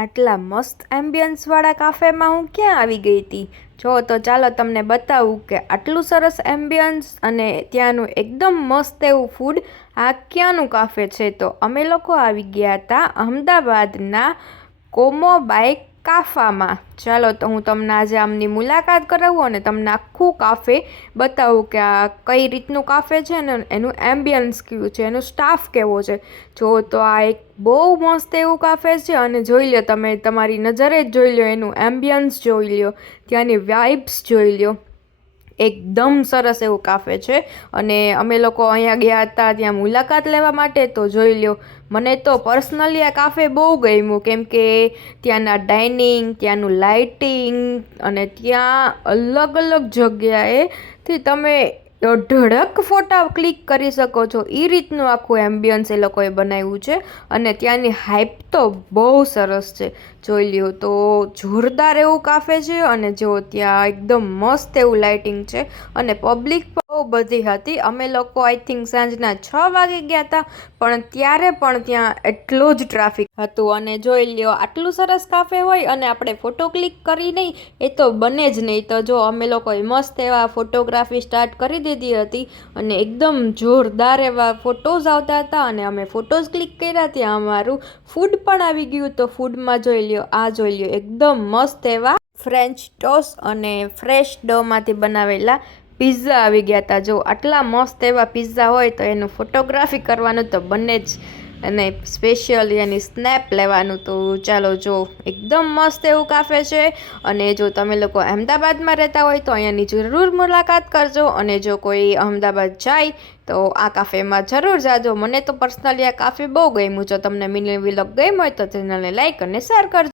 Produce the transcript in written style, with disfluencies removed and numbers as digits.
આટલા મસ્ત એમ્બિયન્સવાળા કાફેમાં હું ક્યાં આવી ગઈ હતી? જો તો ચાલો તમને બતાવું કે આટલું સરસ એમ્બિયન્સ અને ત્યાંનું એકદમ મસ્ત એવું ફૂડ આ ક્યાંનું કાફે છે. તો અમે લોકો આવી ગયા હતા અમદાવાદના કોમો બાય કાફામાં. ચાલો તો હું તમને આજે આમની મુલાકાત કરાવું અને તમને આખું કાફે બતાવું કે આ કઈ રીતનું કાફે છે ને એનું એમ્બિયન્સ કેવું છે, એનો સ્ટાફ કેવો છે. જો તો આ એક બહુ મસ્ત એવું કાફે છે અને જોઈ લો તમે તમારી નજરે જ જોઈ લો, એનું એમ્બિયન્સ જોઈ લો, ત્યાંની વાઇબ્સ જોઈ લો. એકદમ સરસ એવું કાફે છે અને અમે લોકો અહીંયા ગયા હતા ત્યાં મુલાકાત લેવા માટે. તો જોઈ લો, મને તો પર્સનલી આ કાફે બહુ ગમ્યું કેમ કે ત્યાંના ડાઇનિંગ, ત્યાંનું લાઇટિંગ અને ત્યાં અલગ અલગ જગ્યાએથી તમે અઢળક ફોટા ક્લિક કરી શકો છો. એ રીતનું આખું એમ્બિયન્સ એ લોકોએ બનાવ્યું છે અને ત્યાંની હાઇપ તો બહુ સરસ છે. જોઈ લ્યો તો જોરદાર એવું કાફે છે અને જો ત્યાં એકદમ મસ્ત એવું લાઇટિંગ છે અને પબ્લિક બહુ બધી હતી. અમે લોકો આઈ થિંક સાંજના 6 વાગે ગયા હતા પણ ત્યારે પણ ત્યાં એટલો જ ટ્રાફિક હતું. અને જોઈ લ્યો આટલું સરસ કાફે હોય અને આપણે ફોટો ક્લિક કરી નહીં એ તો બને જ નહીં. તો જો અમે લોકોએ મસ્ત એવા ફોટોગ્રાફી સ્ટાર્ટ કરી દીધી હતી અને એકદમ જોરદાર એવા ફોટોઝ આવતા હતા અને અમે ફોટોઝ ક્લિક કર્યા. ત્યાં અમારું ફૂડ પણ આવી ગયું. તો ફૂડમાં જોઈ લ્યો, આ જોઈ લ્યો એકદમ મસ્ત એવા ફ્રેન્ચ ટોસ અને ફ્રેશ ડોમાંથી બનાવેલા પિઝા આવી ગયા હતા. જો આટલા મસ્ત એવા પિઝા હોય તો એનું ફોટોગ્રાફી કરવાનું તો બને જ અને સ્પેશિયલી એની સ્નેપ લેવાનું. તો ચાલો જો એકદમ મસ્ત એવું કાફે છે અને જો તમે લોકો અમદાવાદમાં રહેતા હોય તો અહીંયાની જરૂર મુલાકાત કરજો અને જો કોઈ અમદાવાદ જાય તો આ કાફેમાં જરૂર જાજો. મને તો પર્સનલી આ કાફે બહુ ગમ્યું. જો તમને મિની વ્લોગ ગમ્યો હોય તો ચેનલને લાઈક અને શેર કરજો.